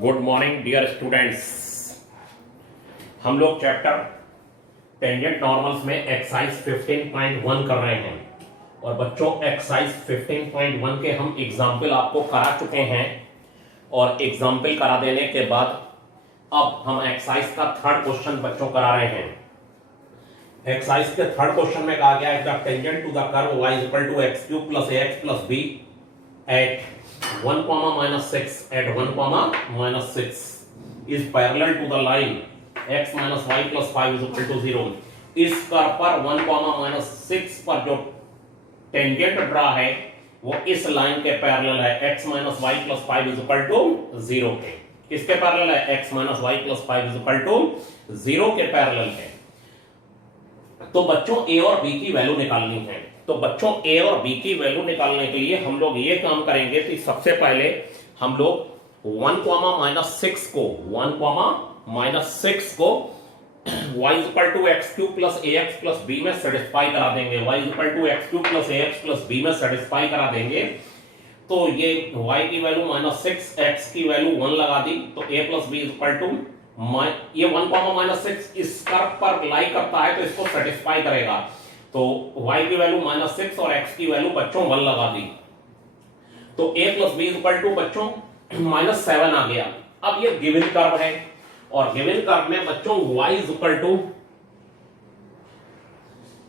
Good morning dear students. हम लोग chapter tangent normals में एक्सरसाइज 15.1 कर रहे हैं और बच्चों एक्सरसाइज 15.1 के हम एग्जाम्पल आपको करा चुके हैं और एग्जाम्पल करा देने के बाद अब हम एक्सरसाइज का थर्ड क्वेश्चन बच्चों करा रहे हैं। एक्सरसाइज के थर्ड क्वेश्चन में कहा गया है the tangent to the curve y equal to x cube plus ax plus b at 1 comma minus 6 at 1 comma minus 6 is parallel to the line x minus y plus 5 is equal to 0। इस curve पर 1 comma minus 6 पर जो tangent draw है वो इस line के parallel है x minus y plus 5 is equal to 0 के। किसके पैरेलल है? x minus y plus 5 is equal to 0 के पैरेलल है। तो बच्चों a और b की वैल्यू निकालनी है। तो बच्चों a और b की वैल्यू निकालने के लिए हम लोग ये काम करेंगे कि सबसे पहले हम लोग 1 कॉमा माइनस 6 को y equal to x cube plus ax plus b में सेटिस्फाई करा देंगे। y equal to x cube plus ax plus b में सेटिस्फाई करा देंगे। तो ये y की वैल्यू माइनस 6, x की वैल्यू 1 लगा दी तो a plus b equal to ये 1 कॉमा माइनस 6 इस कर्व पर लाई करता है तो इसको सेटिस्फाई करेगा। तो y की वैल्यू माइनस 6 और x की वैल्यू बच्चों 1 लगा दी तो a plus b equal to बच्चों माइनस 7 आ गया। अब ये गिवन कर्व है और गिवन कर्व में बच्चों y equal to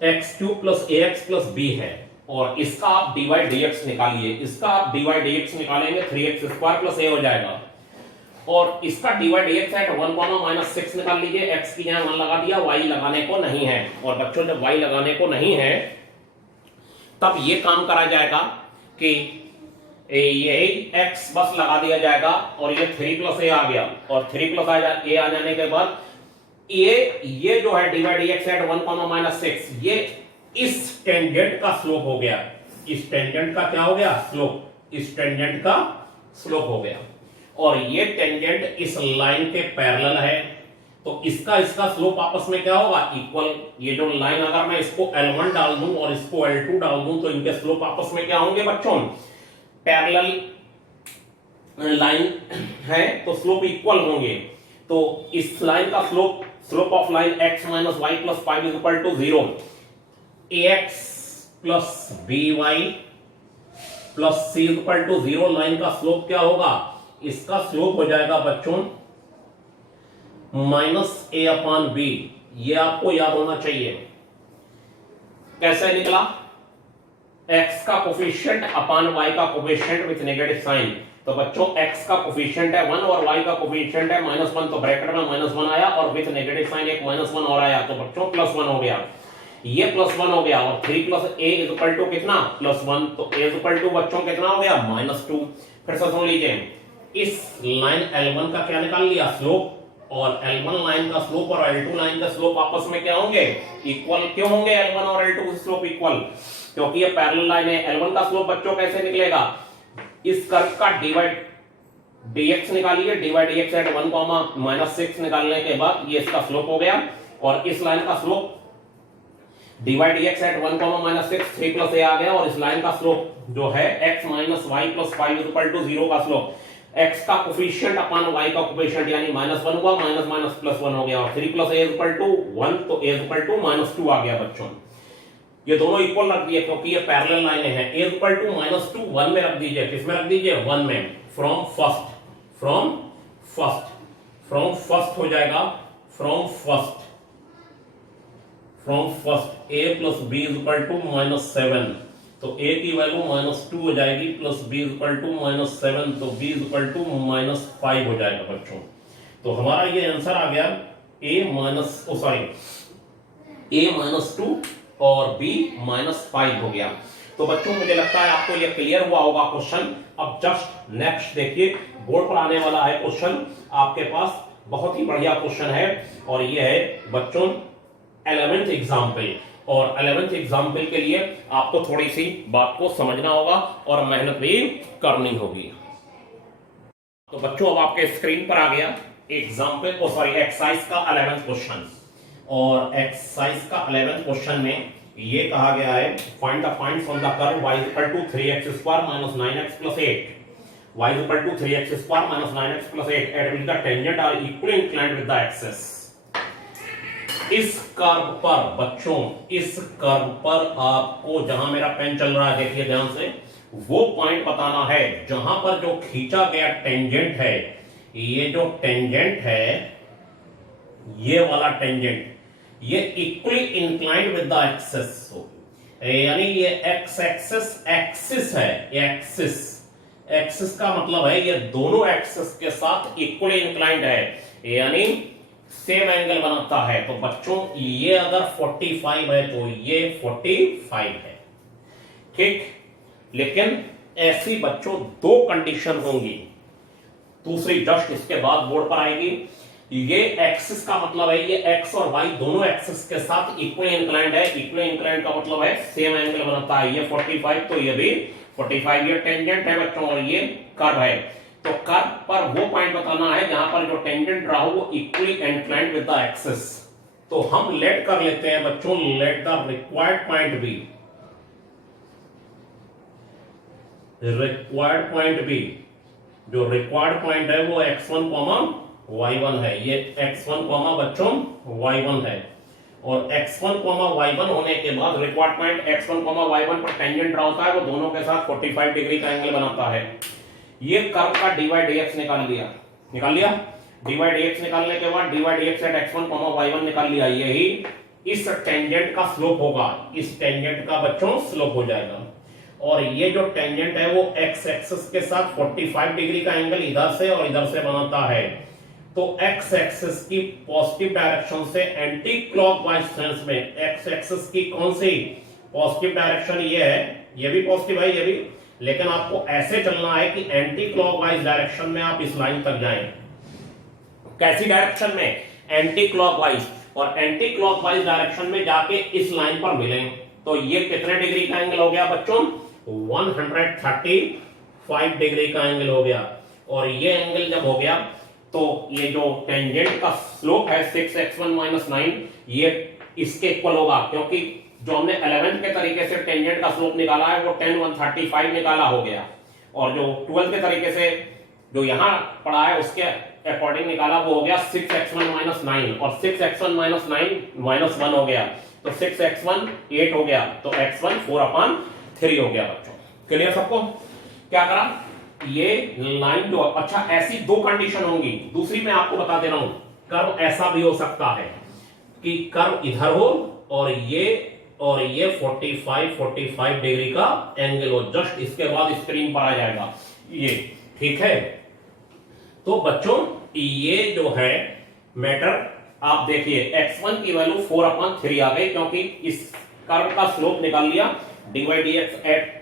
x cube plus ax plus b है और इसका आप dy dx निकालिए। इसका आप dy dx निकालेंगे 3x स्क्वायर प्लस a हो जाएगा और इसका dy dx है 1 कॉमा माइनस 6 निकाल लीजिए। x की जगह 1 लगा दिया, y लगाने को नहीं है और बच्चों जब y लगाने को नहीं है तब ये काम करा जाएगा कि यही x बस लगा दिया जाएगा और ये 3 प्लस a आ गया और 3 प्लस a आ जाने के बाद ये जो है dy dx है 1 कॉमा माइनस 6 ये इस टेंजेंट का स्लोप हो गया। इस टेंजेंट का क्या हो गया? स्लोप। इस टेंजेंट का स्लोप हो गया और ये टेंजेंट इस लाइन के पैरेलल है तो इसका स्लोप आपस में क्या होगा? इक्वल। ये जो लाइन अगर मैं इसको L1 डाल दूं और इसको L2 डाल दूं तो इनके स्लोप आपस में क्या होंगे बच्चों? पैरेलल लाइन है तो स्लोप इक्वल होंगे। तो इस लाइन का slope of line x minus y plus 5 is equal to 0। ax plus by plus c equal to 0 line का स्लोप क्या होगा? इसका स्लोप हो जाएगा बच्चों माइनस a अपान b। ये आपको याद होना चाहिए। कैसे निकला? x का कोफिशिएंट अपान y का कोफिशिएंट विथ नेगेटिव साइन। तो बच्चों x का कोफिशिएंट है 1 और y का कोफिशिएंट है -1 तो ब्रैकेट में -1 आया और विथ नेगेटिव साइन एक -1 और आया तो बच्चों +1 हो गया। ये +1 हो गया और 3 plus a is equal to कितना? +1 तो a इज इक्वल टू बच्चों कितना हो गया? -2। फिर से सुन लीजिए, इस लाइन L1 का क्या निकाल लिया? स्लोप। और L1 लाइन का स्लोप और L2 लाइन का स्लोप आपस में क्या होंगे? इक्वल। क्यों होंगे L1 और L2 स्लोप इक्वल? क्योंकि ये पैरेलल लाइन है। L1 का स्लोप बच्चों कैसे निकलेगा? इस कर्व का dy dx निकालिए। dy dx at 1 comma minus 6 निकालने के बाद ये इसका स्लोप हो गया और इस लाइन का slope dy dx at 1 comma minus 6 3 plus a आ गया और इस लाइन का स्लोप जो है x minus y plus 5 equal to 0 का स्लोप। x का कोफिशिएंट अपान y का कोफिशिएंट यानी -1 हुआ माइनस +1 हो गया और 3 प्लस a इक्वल टू 1 तो a इक्वल टू -2 आ गया बच्चों। ये दोनों इक्वल रख दिए क्योंकि ये पैरेलल लाइनें हैं। a इक्वल टू -2 1 में रख दीजिए। किस में रख दीजिए? 1 में। फ्रॉम फर्स्ट हो जाएगा from first a plus b equal to -7 तो a की वैल्यू -2 हो जाएगी प्लस b इक्वल टू -7 तो b इक्वल टू -5 हो जाएगा बच्चों। तो हमारा ये आंसर आ गया a -2 और b -5 हो गया। तो बच्चों मुझे लगता है आपको ये क्लियर हुआ होगा क्वेश्चन। अब जस्ट नेक्स्ट देखिए, बोर्ड पर आने वाला है क्वेश्चन आपके पास। बहुत ही बढ़िया क्वेश्चन है और ये है बच्चों 11th एग्जाम्पल और 11th एग्जाम्पल के लिए आपको थोड़ी सी बात को समझना होगा और मेहनत भी करनी होगी। तो बच्चों अब आपके स्क्रीन पर आ गया एक्सरसाइज का 11th क्वेश्चन और एक्सरसाइज का 11th क्वेश्चन में ये कहा गया है find the points on the curve y equal to 3x square minus 9x plus 8 y is equal to 3x square minus 9x plus 8 at which the tangent are equally inclined with the axis। इस curve पर बच्चों, इस curve पर आपको, जहां मेरा pen चल रहा है देखिए ध्यान से, वो पॉइंट बताना है जहां पर जो खींचा गया टेंजेंट है, ये जो टेंजेंट है, ये वाला टेंजेंट, ये equally inclined with the axis, यानी ये एक्स एक्सिस एक्सिस है, एक्सिस, एक्सिस का मतलब है ये दोनों एक्सिस के साथ इक्वली इंक्लाइंड है, यानी सेम एंगल बनाता है। तो बच्चों ये अगर 45 है तो ये 45 है, ठीक। लेकिन ऐसी बच्चों दो कंडीशन होंगी, दूसरी जस्ट इसके बाद बोर्ड पर आएगी। ये एक्सिस का मतलब है ये एक्स और वाई दोनों एक्सिस के साथ इक्वली इंक्लाइंड है। इक्वली इंक्लाइंड का मतलब है सेम एंगल बनाता है। ये 45 तो ये भी 45, ये टेंजेंट है बच्चों और ये कर्व है। तो कर्व पर वो पॉइंट बताना है जहां पर जो टेंजेंट रहा हो वो equally inclined with the axis. तो हम लेट कर लेते हैं बच्चों, let the required point B, required point B, जो रिक्वायर्ड पॉइंट है वो x1, y1 है। ये x1, बच्चों y1 है, और x1, y1 होने के बाद रिक्वायर्ड पॉइंट x1, y1 पर टेंजेंट रहा होता है, वो दोनों के साथ 45 डिग्री का एंगल बनाता है। ये कर्व का dy dx निकाल लिया, dy dx निकालने के बाद dy dx eight x1, y1 निकाल लिया। यही इस टेंजेंट का स्लोप होगा, इस टेंजेंट का बच्चों स्लोप हो जाएगा। और ये जो टेंजेंट है वो x एक्सिस के साथ 45 डिग्री का एंगल इधर से और इधर से बनाता है। तो x एक्सिस की पॉजिटिव डायरेक्शन से एंटी क्लॉकवाइज सेंस में, x एक्सिस की कौन सी पॉजिटिव डायरेक्शन ये है, ये भी पॉजिटिव है, ये भी, लेकिन आपको ऐसे चलना है कि एंटी क्लॉकवाइज डायरेक्शन में आप इस लाइन तक जाएं। कैसी डायरेक्शन में? एंटी क्लॉकवाइज, और एंटी क्लॉकवाइज डायरेक्शन में जाके इस लाइन पर मिलें। तो ये कितने डिग्री का एंगल हो गया बच्चों? 135 डिग्री का एंगल हो गया। और ये एंगल जब हो गया तो ये जो टेंजेंट का स्लोप है 6x1 - 9, ये इसके इक्वल होगा, क्योंकि जो हमने 11th के तरीके से टेंजेंट का स्लोप निकाला है वो 10 135 निकाला हो गया, और जो 12th के तरीके से जो यहां पड़ा है उसके अकॉर्डिंग निकाला वो हो गया 6x1 - 9, और 6x1 - 9 -1 हो गया, तो 6x1 8 हो गया, तो x1 4/3 हो गया बच्चों। क्लियर सबको? क्या करा ये लाइन जो, अच्छा ऐसी दो कंडीशन होंगी। दूसरी मैं आपको बता दे रहा हूं, कर्व ऐसा भी हो सकता है कि कर्व इधर हो और ये 45 डिग्री का एंगल हो, जस्ट इसके बाद स्क्रीन पर आ जाएगा ये, ठीक है। तो बच्चों ये जो है मैटर, आप देखिए x1 की वैल्यू 4/3 आ गई, क्योंकि इस कर्व का स्लोप निकाल लिया dy dx eight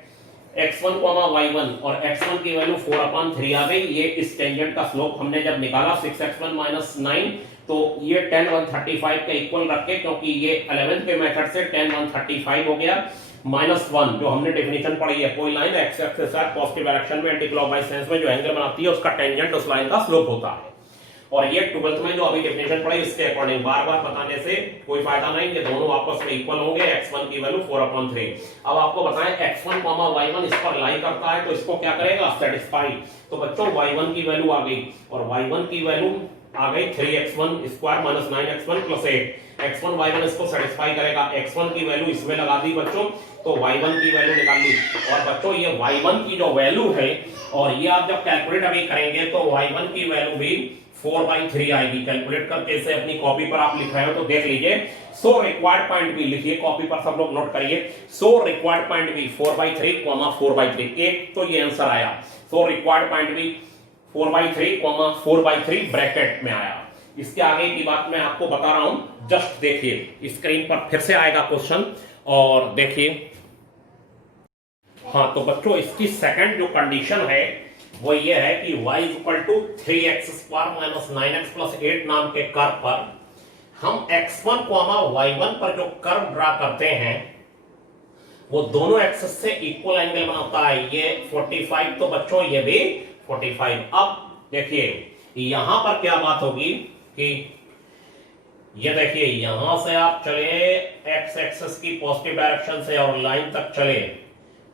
x1, y1, और x1 की वैल्यू 4/3 आ गई। ये इस टेंजेंट का स्लोप हमने जब निकाला 6x1 - 9, तो ये 10 135 के इक्वल रख के, क्योंकि ये 11th के मेथड से 10 135 हो गया, -1 जो हमने डेफिनेशन पढ़ी है, कोई लाइन एक्स एक्सिस के साथ पॉजिटिव डायरेक्शन में एंटी क्लॉकवाइज सेंस में जो एंगल बनाती है उसका टेंजेंट उस लाइन का स्लोप होता है। और ये 12th में जो अभी डेफिनेशन पढ़ी इसके अकॉर्डिंग बार बार बताने से कोई फायदा नहीं, ये दोनों आपस में इक्वल होंगे। x1 की वैल्यू 4/3। अब आपको बताएं x1, y1 इस पर लाई करता है तो इसको क्या करेगा? सेटिस्फाई। तो बच्चों y1 की वैल्यू आ गई, और y1 की वैल्यू आ गई 3x1 square minus 9x1 plus 8। x1 y1 इसको सेटिस्फाई करेगा। x1 की वैल्यु इसमें लगा दी बच्चों, तो y1 की वैल्यू निकाल ली। और बच्चों ये y1 की जो वैल्यू है, और ये आप जब कैलकुलेट अभी करेंगे तो y1 की वैल्यू भी 4/3 आएगी। कैलकुलेट करके इसे अपनी कॉपी पर आप लिख रहे हो तो देख लीजिए। सो रिक्वायर्ड पॉइंट भी लिखिए कॉपी पर, सब लोग नोट करिए। सो रिक्वायर्ड पॉइंट भी 4/3, 4/3, एक तो ये आंसर आया। सो रिक्वायर्ड पॉइंट भी 4/3, 4/3 ब्रैकेट में आया। इसके आगे की बात मैं आपको बता रहा हूं, जस्ट देखिए स्क्रीन पर फिर से आएगा क्वेश्चन, और देखिए। हाँ तो बच्चों इसकी सेकंड जो कंडीशन है वो ये है कि y = 3x² - 9x + 8 नाम के कर्व पर हम x1, y1 पर जो कर्व ड्रा करते हैं वो दोनों एक्सिस से इक्वल एंगल बनाता है। ये 45, तो बच्चों ये भी 45। अब देखिए यहां पर क्या बात होगी कि ये देखिए यहां से आप चले x एक्सिस की पॉजिटिव डायरेक्शन से और लाइन तक चले,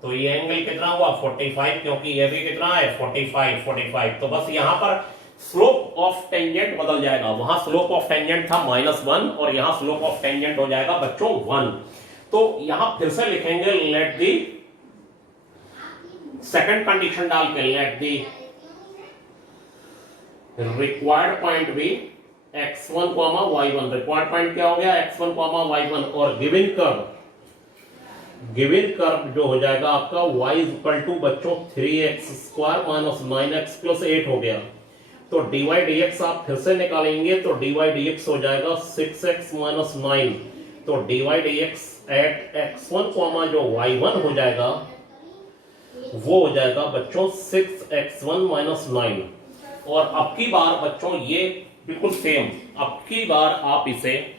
तो ये एंगल कितना हुआ 45, क्योंकि ये भी कितना है 45। तो बस यहां पर स्लोप ऑफ टेंजेंट बदल जाएगा, वहां स्लोप ऑफ टेंजेंट था -1 और यहां स्लोप ऑफ टेंजेंट हो जाएगा बच्चों 1। तो यहां फिर से लिखेंगे लेट दी सेकंड कंडीशन डाल के, लेट दी रिक्वायर्ड पॉइंट भी x1, y1। रिक्वायर्ड पॉइंट क्या हो गया x1, y1 और गिवन कर्व जो हो जाएगा आपका y इक्वल टू बच्चों 3x² माइनस 9x प्लस 8 हो गया। तो dy dx आप फिर से निकालेंगे तो dy dx हो जाएगा 6x माइनस 9। तो dy dx एट x1 जो y1 हो जाएगा वो हो जाएगा बच्चों 6x1 माइनस 9। और अब की बार बच्चों ये बिल्कुल सेम, अब की बार आप इसे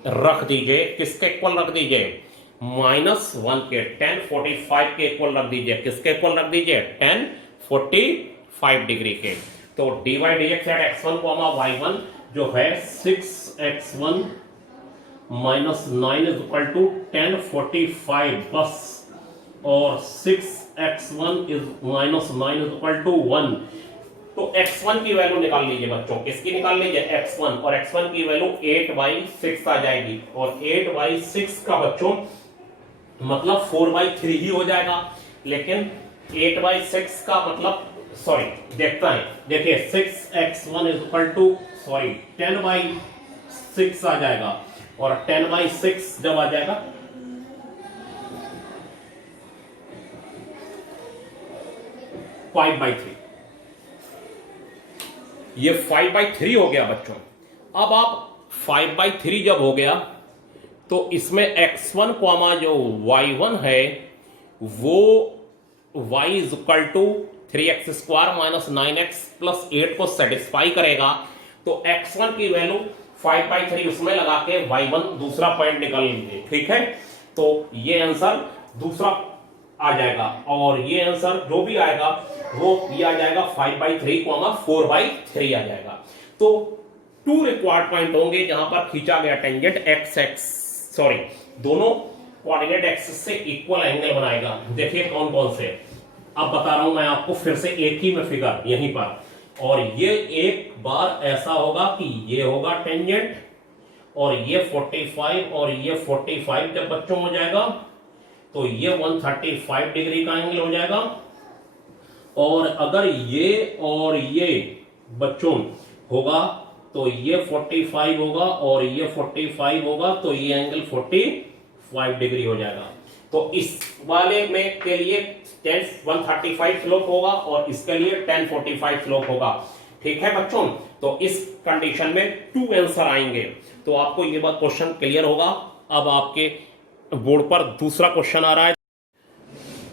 रख दीजिए, किसके इक्वल रख दीजिए -1 के 1045 के इक्वल रख दीजिए। किसके इक्वल रख दीजिए 1045 डिग्री के। तो dy dx eight x1, y1 जो है 6x1 minus 9 is equal to 1045 बस, और 6x1 is minus 9 is equal to 1। तो x1 की वैल्यू निकाल लीजिए बच्चों, किसकी निकाल लीजिए x1, और x1 की वैल्यू 8/6 आ जाएगी। और 8/6 का बच्चों मतलब 4/3 ही हो जाएगा, लेकिन 8/6 का मतलब सॉरी देखता है, देखिए 6x1 इज इक्वल टू 10/6 आ जाएगा, और 10/6 जब आ जाएगा 5/3, ये 5/3 हो गया बच्चों। अब आप 5/3 जब हो गया तो इसमें x1 जो y1 है वो y is equal to 3x² minus 9x plus 8 को सेटिस्फाई करेगा। तो x1 की वैल्यू 5/3 उसमें लगा के y1 दूसरा पॉइंट निकाल लीजिए, ठीक है। तो ये आंसर दूसरा आ जाएगा, और ये आंसर जो भी आएगा वो ये आ जाएगा 5/3, 4/3 आ जाएगा। तो 2 रिक्वायर्ड पॉइंट होंगे जहां पर खींचा गया टेंजेंट दोनों कोऑर्डिनेट एक्सिस से इक्वल एंगल बनाएगा। देखिए कौन कौन से, अब बता रहा हूं मैं आपको फिर से एक ही में फिगर यहीं पर। और ये एक बार ऐसा होगा कि ये होगा टेंजेंट, और ये 45 और ये 45 जब बच्चों हो जाएगा तो ये 135 डिग्री का एंगल हो जाएगा। और अगर ये और ये बच्चों होगा तो ये 45 होगा और ये 45 होगा, तो ये एंगल 45 डिग्री हो जाएगा। तो इस वाले में के लिए 135 स्लोप होगा और इसके लिए 1045 स्लोप होगा, ठीक है बच्चों। तो इस कंडीशन में 2 आंसर आएंगे। तो आपको ये बात क्वेश्चन क्लियर होगा। अब आपके बोर्ड पर दूसरा क्वेश्चन आ रहा है।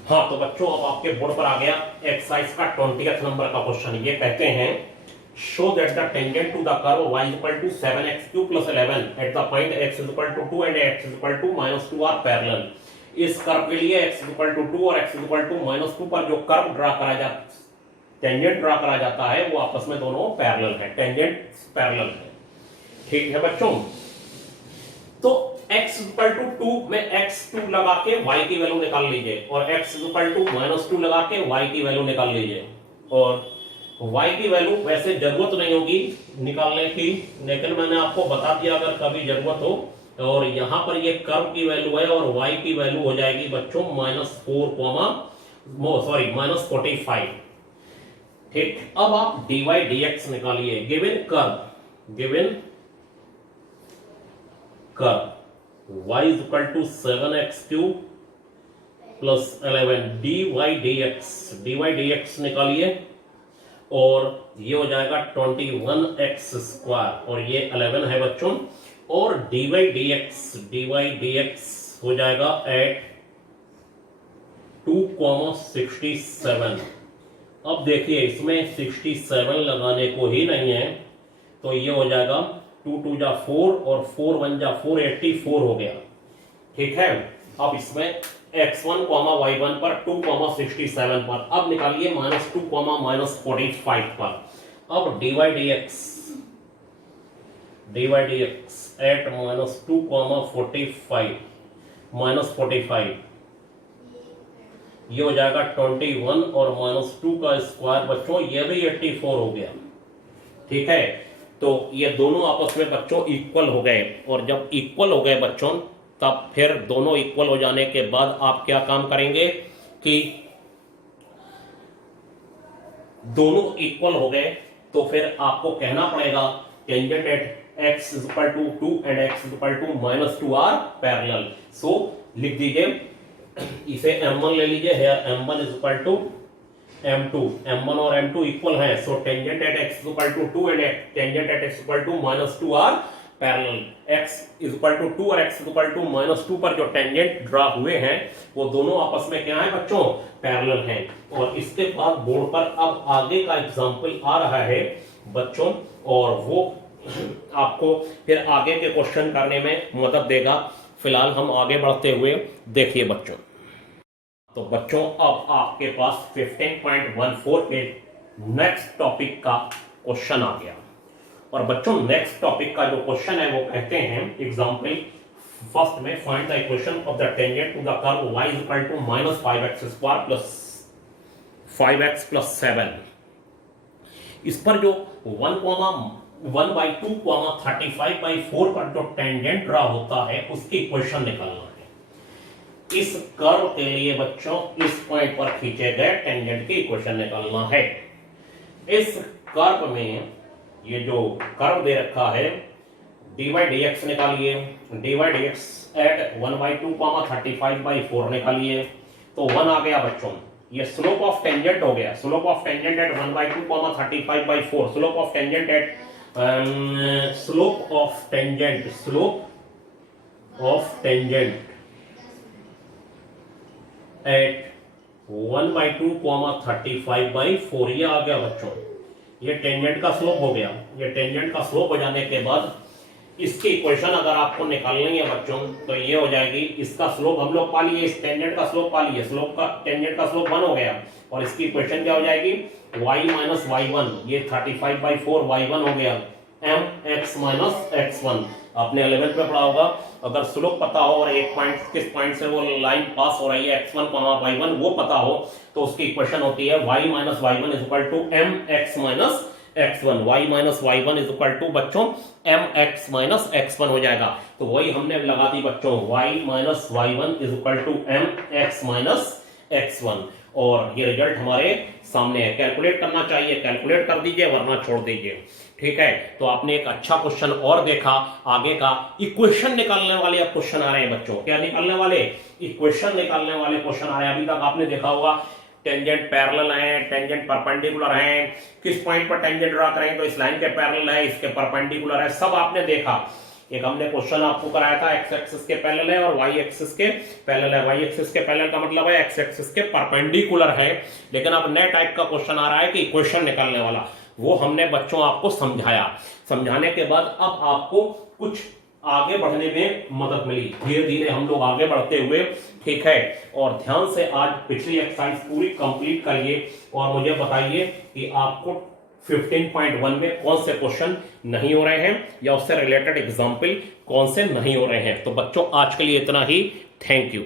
हाँ तो बच्चों अब आपके बोर्ड पर आ गया एक्सरसाइज का 20th नंबर का क्वेश्चन। ये कहते हैं show that the tangent to the curve y equal to 7x³ + 11 at the point x equal to 2 and x equal to -2 are parallel. इस कर्व के लिए x इक्वल टू 2 और x equal to -2 पर जो curve draw करा जाता tangent draw करा जाता है वो आपस में दोनों पैरेलल है, टेंजेंट पैरेलल है, ठीक है बच्चों। तो x इक्वल टू 2 में x2 लगा के y की वैल्यू निकाल लीजिए, और x इक्वल टू -2 लगा के y की वैल्यू निकाल लीजिए। और y की वैल्यू वैसे जरूरत नहीं होगी निकालने की, लेकिन मैंने आपको बता दिया अगर कभी जरूरत हो। और यहां पर ये कर्व की वैल्यू है और y की वैल्यू हो जाएगी बच्चों -45, ठीक। अब आप dy dx निकालिए। Given curve y is equal to 7x³ + 11 dy dx निकालिए, और ये हो जाएगा 21x² और ये 11 है बच्चों। और dy dx हो जाएगा एट 2,67। अब देखिए इसमें 67 लगाने को ही नहीं है, तो ये हो जाएगा 2 2 जा 4 और 4 1 जा 4, 84 हो गया, ठीक है। अब इसमें x1, y1 पर 2,67 पर अब निकालिए -2, -45 पर। अब dy dx एट -2, -45 ये हो जाएगा 21 और -2 का स्क्वायर बच्चों, ये भी 84 हो गया। ठीक है, तो ये दोनों आपस में बच्चों इक्वल हो गए, और जब इक्वल हो गए बच्चों तब फिर दोनों इक्वल हो जाने के बाद आप क्या काम करेंगे कि दोनों इक्वल हो गए तो फिर आपको कहना पड़ेगा tangent at x is equal to 2 and x is equal to -2 are parallel। सो लिख दीजिए, इसे m1 ले लीजिए, here m1 is equal to m2, m1 और m2 इक्वल हैं, so tangent at x is equal to 2 and tangent at x is equal to -2 are parallel. x is equal to 2 और x is equal to -2 पर जो tangent draw हुए हैं वो दोनों आपस में क्या है बच्चों, पैरेलल हैं। और इसके बाद बोर्ड पर अब आगे का एग्जांपल आ रहा है बच्चों, और वो आपको फिर आगे के क्वेश्चन करने में मदद देगा। फिलहाल हम आगे बढ़ते हुए देखिए बच्चों, तो बच्चों अब आपके पास 15.14 के नेक्स्ट टॉपिक का क्वेश्चन आ गया। और बच्चों नेक्स्ट टॉपिक का जो क्वेश्चन है वो कहते हैं एग्जांपल फर्स्ट में, find the equation of the tangent to the curve y is equal to -5x square plus 5x plus 7। इस पर जो 1/2, 35/4 पर जो टेंजेंट ड्रा होता है उसकी इक्वेशन निकालना है। इस कर्व के लिए बच्चों इस पॉइंट पर खींचे गए टेंजेंट की इक्वेशन निकालना है। इस कर्व में ये जो कर्व दे रखा है dy dx निकालिए, dy dx एट 1/2, 35/4 निकालिए, तो 1 आ गया बच्चों। ये स्लोप ऑफ टेंजेंट हो गया, slope of tangent at 1/2, 35/4, slope of tangent at slope of tangent at 1/2, 35/4 ये आ गया बच्चों। ये टेंजेंट का स्लोप हो गया। ये टेंजेंट का स्लोप हो जाने के बाद इसकी इक्वेशन अगर आपको निकालनी है बच्चों तो ये हो जाएगी, इसका स्लोप हम लोग पा लिए, इस टेंजेंट का स्लोप पा लिए, स्लोप का टेंजेंट का स्लोप 1 हो गया, और इसकी इक्वेशन क्या हो जाएगी y - y1, ये 35/4 y1 हो गया, mx - x1। आपने 11th में पढ़ा होगा, अगर स्लोप पता हो और एक पॉइंट किस पॉइंट से वो लाइन पास हो रही है x1, y1 वो पता हो तो उसकी इक्वेशन होती है y - y1 is equal to mx - x1। y - y1 is equal to बच्चों mx - x1 हो जाएगा। तो वही हमने लगा दी बच्चों, y - y1 is equal to mx - x1, और ये रिजल्ट हमारे सामने है। कैलकुलेट करना चाहिए, कैलकुलेट कर दीजिए वरना छोड़ दीजिए। ठीक है, तो आपने एक अच्छा क्वेश्चन और देखा। आगे का इक्वेशन निकालने वाले अब क्वेश्चन आ रहे हैं बच्चों। क्या निकालने वाले? इक्वेशन निकालने वाले क्वेश्चन आ रहे हैं। अभी तक आपने देखा होगा टेंजेंट पैरेलल है, टेंजेंट परपेंडिकुलर है, किस पॉइंट पर टेंजेंट ड्रा करेंगे तो इस लाइन के पैरेलल है, इसके परपेंडिकुलर है, सब आपने देखा। एक हमने क्वेश्चन आपको कराया था x एक्सिस के पैरेलल है और y एक्सिस के पैरेलल है। y एक्सिस के पैरेलल का मतलब है x एक्सिस के परपेंडिकुलर है। लेकिन अब नए टाइप का क्वेश्चन आ रहा है कि इक्वेशन निकालने वाला, वो हमने बच्चों आपको समझाया। समझाने के बाद अब आपको कुछ आगे बढ़ने में मदद मिली, धीरे धीरे हम लोग आगे बढ़ते हुए। ठीक है, और ध्यान से आज पिछली एक्सरसाइज पूरी कंप्लीट करिए और मुझे बताइए कि आपको 15.1 में कौन से क्वेश्चन नहीं हो रहे हैं या उससे रिलेटेड एग्जाम्पल कौन से नहीं हो रहे हैं। तो बच्चों आज के लिए इतना ही। Thank you.